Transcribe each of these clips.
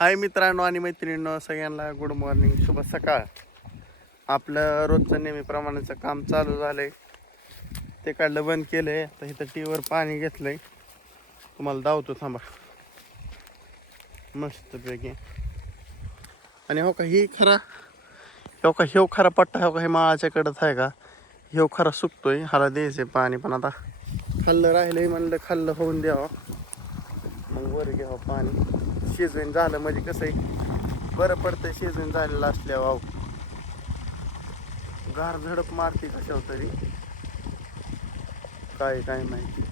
हाय मित्रांनो आणि मैत्रिणींनो, सगळ्यांना गुड मॉर्निंग, शुभ सकाळ. आपलं रोजचं नेहमीप्रमाणेचं काम चालू झालंय. ते काढलं बंद केलंय. आता इथं टीवर पाणी घेतलंय. तुम्हाला धावतो थांबा मस्तपैकी. आणि हो का ही खरा, ह्यो खरा पट्टा हो का, हे माळाच्या कडत आहे का, ह्यो खरा सुकतोय. हाला द्यायचंय पाणी, पण आता खाल्लं राहिलंय म्हणलं खाल्लं होऊन द्यावं, मग वर घ्यावं पाणी. शिजून झालं म्हणजे कसं आहे, बरं पडतंय शिजून झालेलं असल्यावर. गार झडप मारते कशावर तरी, काय माहिती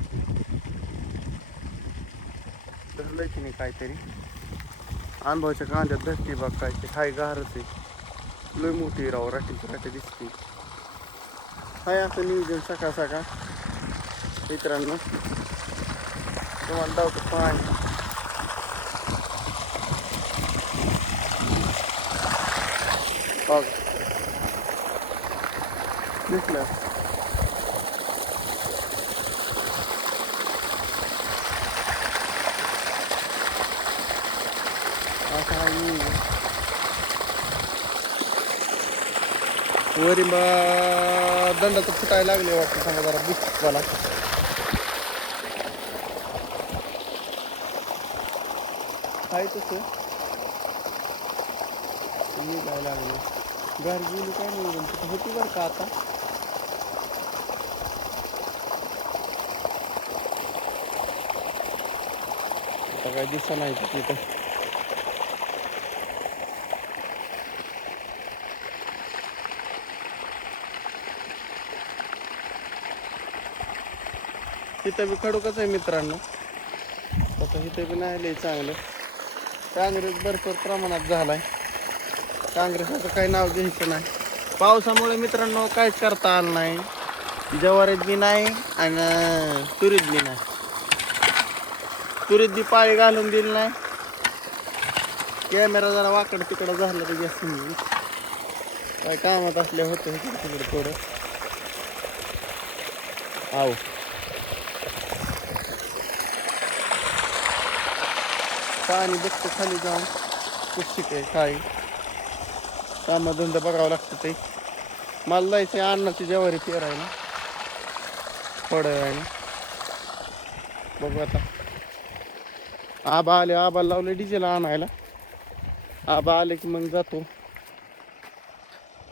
धरलंय की नाही काहीतरी. अनुभवाच्या कांद्यात धरती बघ काय ते, हाय गारच आहे, लय मोठी राव, राठी दिसते. हाय असं नियोजन सकाळ सकाळ मित्रांनो. तुम्हाला धावतं पाणी. बघ दिसलं वरी दंडाचं फुटायला लागले वाटतं. सांगा जरा बुक मला काय तसं निघायला लागलं. घर गेली काय निघून तिथं होती बरं का. आता काय दिसा नाही तिथं. तिथं बी खडूकच आहे मित्रांनो. तसं इथं बी नाही लय चांगलं. काँग्रेस भरपूर प्रमाणात झालाय. काँग्रेसाचं काही नाव घ्यायचं नाही. पावसामुळे मित्रांनो काहीच करता आलं नाही. जवारीत बी नाही आणि तुरीत बी नाही. तुरीत बी पाळी घालून दिली नाही. कॅमेरा जरा वाकड तिकडं झालं तर जास्त काय कामात असल्या होतं इकडे तिकडे थोडं. आव पाणी बघतो खाली जाऊन कुठची काय कामधंदा बघावं लागतं. ते मला जायचं आहे अन्नाची ज्वारी पेरायला थोड्या वेळाने. बघू आता. आबा आले, आबा लावले डिझेल आणायला. आबा आले की मग जातो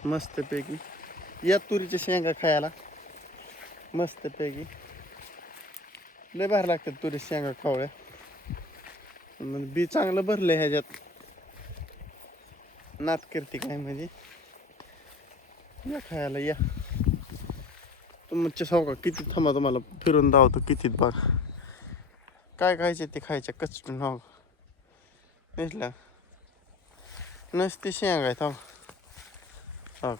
मस्तपैकी. या तुरीच्या शेंगा खायला मस्तपैकी. लय बाहेर लागतात तुरीच्या शेंगा खावळ्या. बी चांगलं भरलंय ह्याच्यात. नात करते काय म्हणजे. या खायला या. तुमच्या सावका किती थांबा, तुम्हाला फिरून धावतो कितीत बघा. काय खायचे ते खायच्या कचटून हो दिसला. नसते शेंगा आहेत हो.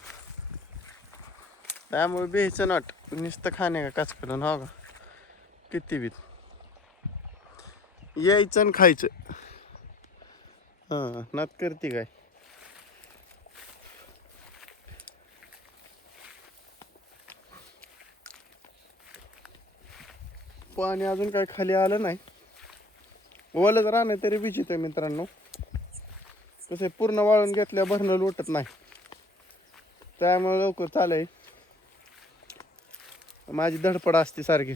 त्यामुळे बेचं नट नुसतं खाणे का कचकडून हो का. किती बी यायचं आणि खायचं. हां नात करते काय. पाणी अजून काय खाली आलं नाही. ओलं राहणं तरी विचित आहे मित्रांनो. कसं पूर्ण वाळून घेतल्या भरणं लोटत नाही. त्यामुळे लवकर चालय. माझी धडपड असते सारखी.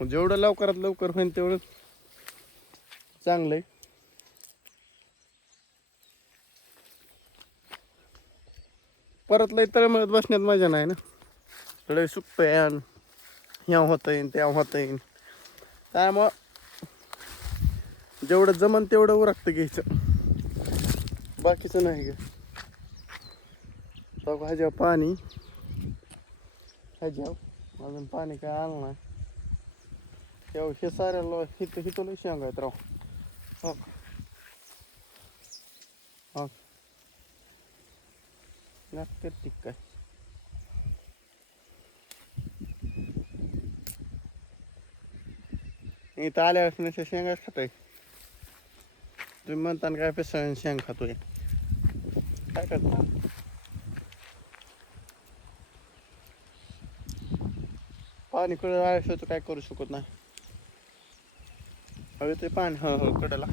जेवढं लवकरात लवकर होईल तेवढं चांगलं आहे. परत लय तळमळत बसण्यात मजा नाही ना. लय सुकतंय आणि ह्या होतं येईन त्या होतं येईन. त्यामुळं जेवढं जमन तेवढं उरकतं घ्यायचं, बाकीचं नाही ग. बघ ह्याच्यावर पाणी, ह्याच्यावर अजून पाणी काय आलं नाही. तेव्हा हे साऱ्याला हिथं लय शेंगा आहेत राव. हो हो लागते टिक काय. इथं आल्यावर नसे शेंगा खातोय. तुम्ही म्हणता काय पेसा शेंग खातोय. काय करता. पाणी कडे आल्याशिवाय काय करू शकत नाही. हवे ते पाणी हो कडेला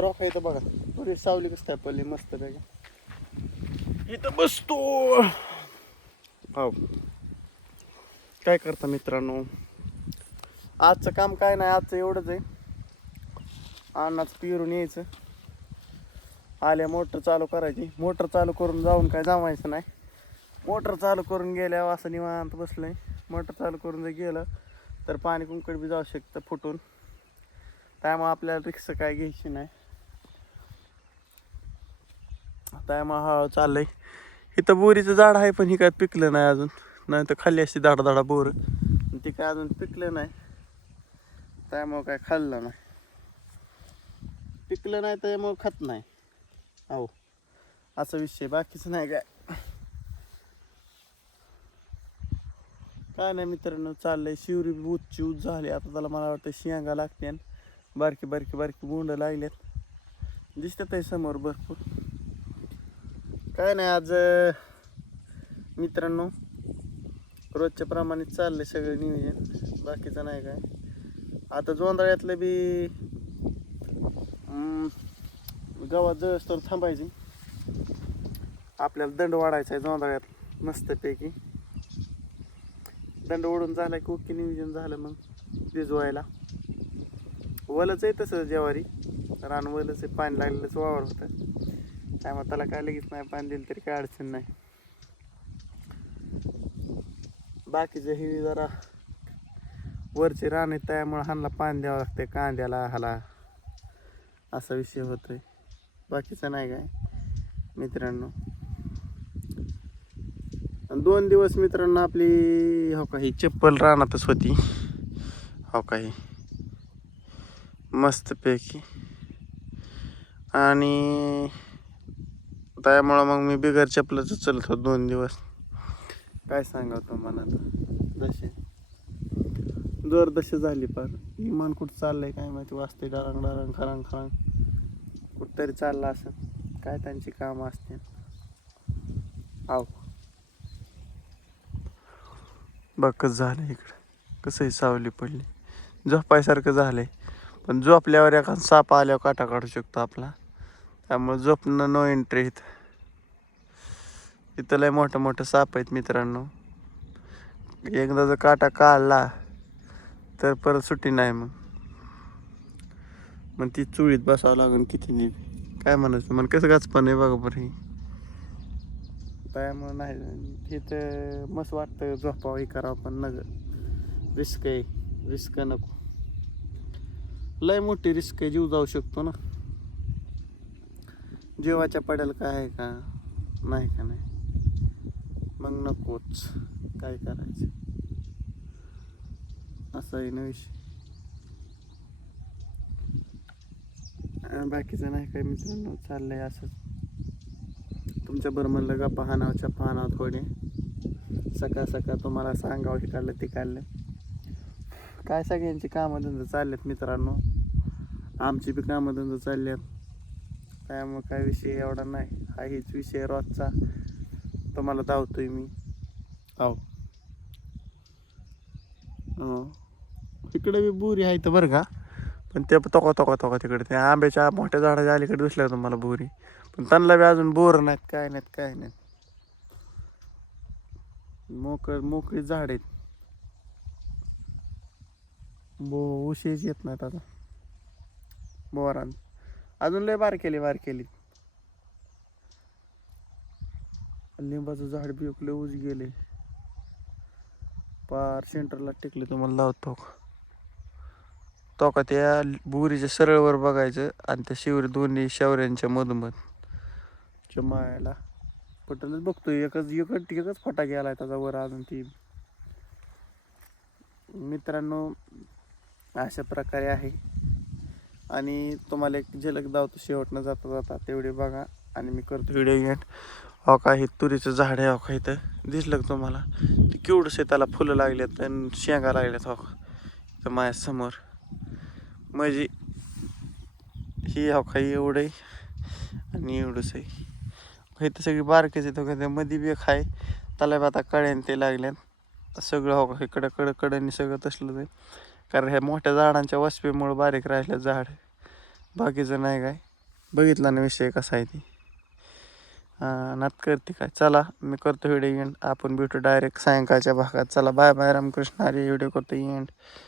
रॉक इथं बघा पुरी सावली कसं काय पडली मस्त पैकी इथं बसतो. हो काय करता मित्रांनो, आजचं काम काय नाही, आजचं एवढंच आहे, अन्नाचं पिरून यायचं, आल्या मोटर चालू करायची, मोटर चालू करून जाऊन काय जमायचं नाही, मोटर चालू करून गेल्यावर असं निवांत बसलंय. मोटर चालू करून जर गेलं तर पाणी कुंकड बी जाऊ शकतं फुटून, त्यामुळे आपल्याला रिक्स काय घ्यायची नाही. त्यामुळे हळूहळू चाललंय. इथं बोरीचं झाड आहे पण ही काय पिकलं नाही अजून, नाही तर खाल्ली असती धाडा बोर, ती काय अजून पिकलं नाही, त्यामुळं काय खाल्लं नाही, पिकलं नाही त्यामुळं खात नाही. हो असा विषय, बाकीचं नाही काय. काय नाही मित्रांनो, चाललंय. शिवरी उच्ची उच झाली आता, त्याला मला वाटतं शेंगा लागते, बारकी बारकी बारकी बोंड लागल्यात, दिसतात आहे समोर भरपूर. काय नाही आज मित्रांनो, रोजच्या प्रमाणे चाललंय सगळं नियोजन, बाकीचं नाही काय. आता जोंधळ्यातलं बी गावात जवळ थांबायची, आपल्याला दंड वाढायचा आहे जोंधळ्यात मस्तपैकी. दंड ओढून झाला की ओके नियोजन झालं, मग भिजवायला. वलच आहे तसं ज्वारी, रान वलच आहे, पाणी लागलेलंच वावर होतं, त्यामुळे त्याला काय लगेच नाही पाणी दिलं तरी काय अडचण नाही. बाकीचं हे जरा वरचे रान आहे त्यामुळे ह्यांना पाणी द्यावं लागतं, कांद्याला ह्याला, असा विषय होतोय, बाकीचं नाही काय मित्रांनो. 2 दिवस मित्रांनो आपली हो काही चप्पल रानातच होती, हो काही मस्तपैकी, आणि त्यामुळं मग मी बिगर चप्पलच चलत होतो 2 दिवस. काय सांगावं तुम्हाला, जसे जोरदशा झाली पार. इमान कुठं चाललंय काय माहिती, वाजते डारंग डारंग खरांग खरांग, कुठंतरी चाललं असं, काय त्यांची कामं असते. आव बघ कसं झालं इकडं, कसंही सावली पडली, झोपायसारखं झालंय, पण झोपल्यावर एखादा साप आल्यावर काटा काढू शकतो आपला, त्यामुळे झोपणं नो एंट्री. इथं लय मोठं मोठं साप आहेत मित्रांनो, एकदा जर काटा काढला तर परत सुट्टी नाही. मग ती चुळीत बसावं लागून किती नीट, काय म्हणायचं मला, कसं गाचपण आहे बघा बरं ही. त्यामुळं नाही इथं मस्त वाटतं झोपावं, हे करावं, पण नग रिस्क आहे, रिस्क नको, लय मोठी रिस्क आहे, जीव जाऊ शकतो ना, जीवाच्या पड्याला काय आहे का नाही, का नाही, मग नकोच, काय करायचं, असं आहे ना विषय. बाकीचं नाही काय मित्रांनो, चाललंय असंच. तुमच्या बरं म्हणलं गप्पा हाणावच्या पाहणावं थोडे, सकाळ सकाळ तुम्हाला सांगावं, हे काढलं ते काढलं, काय सगळ्यांची कामधंदे चाललेत मित्रांनो, आमची बी कामधंदे चालल्यात, त्यामुळे काय विषय एवढा नाही, हा हीच विषय रोजचा तुम्हाला धावतोय मी. हो इकडे बी बोरी आहे तर बरं का, पण ते तोका तिकडे ते आंब्याच्या मोठ्या झाडाच्या अलीकडे दिसल्या तुम्हाला बोरी, पण त्यांना बी अजून बोर नाहीत, काय नाहीत, काय नाहीत, मोकळी झाड आहेत, उशीच येत नाहीत आता बोरान, अजून लय बारकेली. लिंबाचं झाड बी उकले ऊस गेले पार सेंटरला टेकले, तुम्हाला लावतो तो का त्या बुरीच्या सरळवर बघायचं, आणि त्या शिवरी दोन्ही शेवऱ्यांच्या मधोमध मायाला पटलच बघतोय, एकच फटा गेलाय त्याचा वर अजून. ती मित्रांनो अशा प्रकारे आहे, आणि तुम्हाला एक झलक दावतो शेवटनं जाता तेवढे बघा, आणि मी करतो व्हिडिओ एंड. हो का हे तुरीचं झाड आहे, हो का इथं दिसलं का तुम्हाला, ते केवढंच त्याला फुलं लागल्यात आणि शेंगा लागल्यात, हो का इथं माझ्यासमोर, म्हणजे ही हो का एवढं आहे आणि एवढंच आहे, इथं सगळी बारकेच येतो का, त्या मध्ये बी एक आहे त्याला बी आता कळ्यान ते लागल्यात सगळं, हो का इकडं कडनी सगळं तसलं आहे, कारण ह्या मोठ्या झाडांच्या वसपेमुळे बारीक राहिलं झाड, बाकीचं नाही काय. बघितला ना विषय कसा आहे ती. नात करते काय. चला मी करतो व्हिडिओ एंड. आपण भेटू डायरेक्ट सायंकाळच्या भागात. चला bye bye. Ramkrishna Hari. Video करतो एंड.